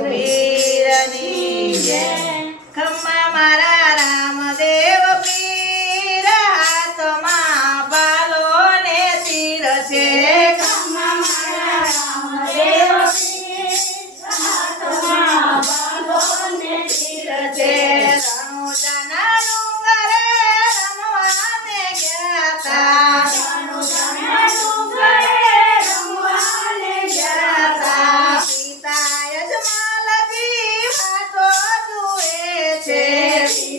રઘુવીરની Jay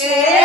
Tchê!